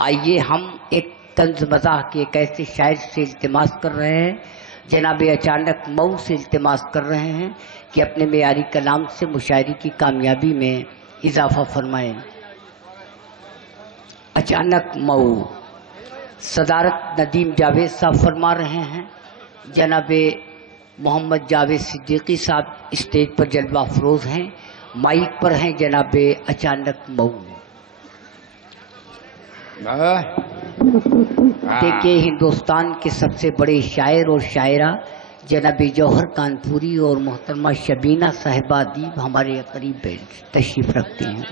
आइए हम एक तंज मज़ाह के एक ऐसे शायर से इल्तिमास कर रहे हैं, जनाब अचानक मऊ से इल्तिमास कर रहे हैं कि अपने मेयारी कलाम से मुशायरी की कामयाबी में इजाफा फरमाएं। अचानक मऊ। सदारत नदीम जावेद साहब फरमा रहे हैं। जनाब मोहम्मद जावेद सिद्दीकी साहब स्टेज पर जलवा अफरोज हैं। माइक पर हैं जनाब अचानक मऊ। देखिए, हिंदुस्तान के सबसे बड़े शायर और शायरा जनाब जौहर कानपुरी और मोहतरमा शबीना साहिबा अदीब हमारे करीब तशरीफ रखती हैं।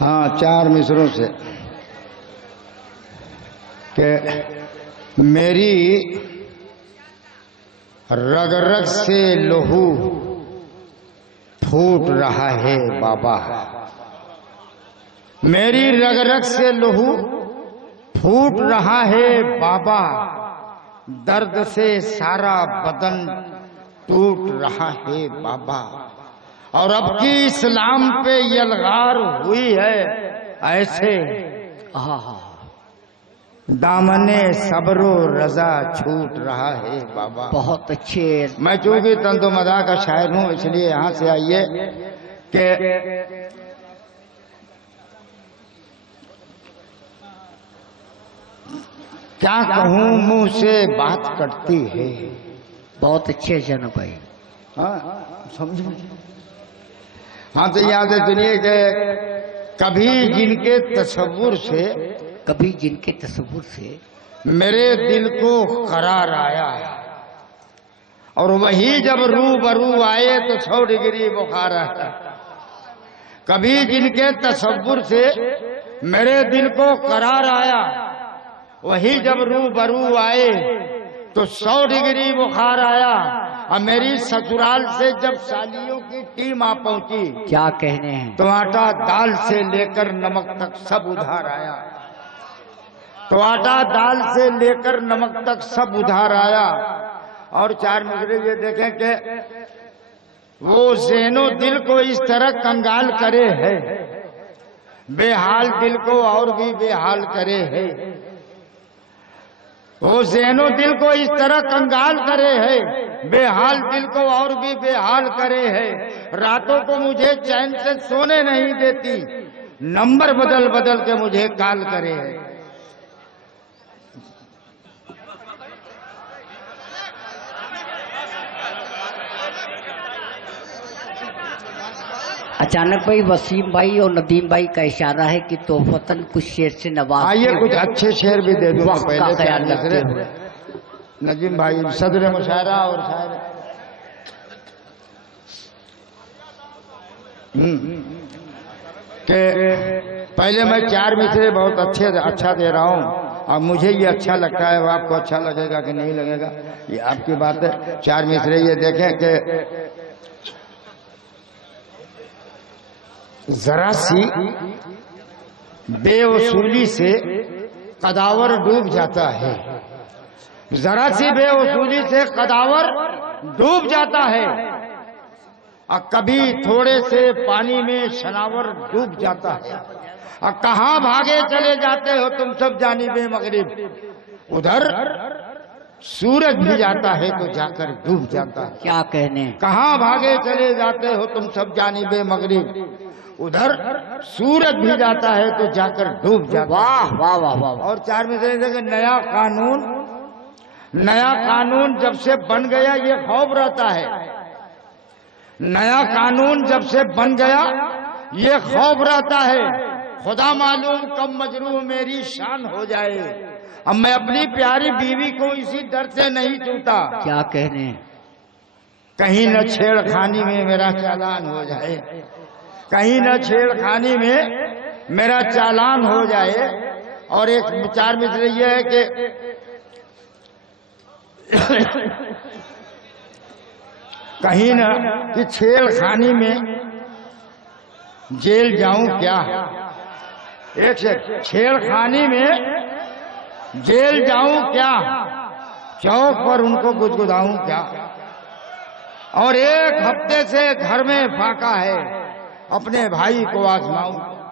हाँ, 4 मिसरों से कि मेरी रग रग से लहू फूट रहा है बाबा, मेरी रग रग से लहू फूट रहा है बाबा, दर्द से सारा बदन टूट रहा है बाबा। और अब की इस्लाम पे यलगार हुई है ऐसे, दामने सब्रो रजा छूट रहा है बाबा। बहुत अच्छे। मैं चूंकि तंदो मदा का शायर हूं, इसलिए यहां से आइए कि क्या कहूं मुंह से बात करती है। बहुत अच्छे जनाब भाई। हाँ, समझो। हाँ, तो याद है सुनिए कि कभी जिनके तसव्वुर से मेरे दिल को करार आया, और वही जब रूबरू आए तो 100 डिग्री बुखार आया। कभी जिनके तसव्वुर से मेरे दिल को करार आया, वही जब रूबरू आए तो 100 डिग्री बुखार आया। और मेरी ससुराल से जब सालियों की टीम आ पहुंची, क्या कहने हैं, तो आटा दाल से लेकर नमक तक सब उधार आया। तो आटा दाल से लेकर नमक तक सब उधार आया। और 4 मिसरे ये देखें कि वो ज़हनो दिल को इस तरह कंगाल करे है, बेहाल दिल को और भी बेहाल करे है। वो ज़हनो दिल को इस तरह कंगाल करे है, बेहाल दिल को और भी बेहाल करे है। रातों को मुझे चैन से सोने नहीं देती, नंबर बदल बदल के मुझे कॉल करे है। अचानक भाई वसीम भाई और नदीम भाई का इशारा है कि तोहफतन कुछ शेर से नवाज। आइए कुछ अच्छे शेर भी दे दूंगा वक्त का पहले। ख्याल रखते हुए नदीम भाई सदर मुशायरा और शायर। के पहले मैं 4 मिसरे बहुत अच्छा दे रहा हूँ। अब मुझे ये अच्छा लगता है, वो आपको अच्छा लगेगा कि नहीं लगेगा ये आपकी बात है। 4 मिसरे ये देखें कि जरा सी बेवसूली से कदावर डूब जाता है, जरा सी बेवसूली से कदावर डूब जाता है। और कभी थोड़े से पानी में शनावर डूब जाता है। और कहाँ भागे चले जाते हो तुम सब जानिबे मगरिब, उधर सूरज भी जाता है तो जाकर डूब जाता है। क्या कहने, कहाँ भागे चले जाते हो तुम सब जानिबे मगरिब, उधर सूरज भी जाता है तो जाकर डूब जाता है। वाह वाह वाह वाह। और 4 में से नया कानून जब से बन गया ये खौफ रहता है। नया कानून जब से बन गया ये खौफ रहता है, खुदा मालूम कब मजरूह मेरी शान हो जाए। अब मैं अपनी प्यारी बीवी को इसी डर से नहीं छूता। क्या कहने, कहीं न छेड़खानी में मेरा चालान हो जाए, कहीं न छेड़खानी में मेरा चालान हो जाए। और एक 4 मिसरे ये है कि कहीं न कि छेड़खानी में जेल जाऊं क्या, एक से छेड़खानी में जेल जाऊं क्या, चौक पर उनको गुदगुदाऊं क्या। और 1 हफ्ते से घर में फाका है, अपने भाई को आजमाऊं।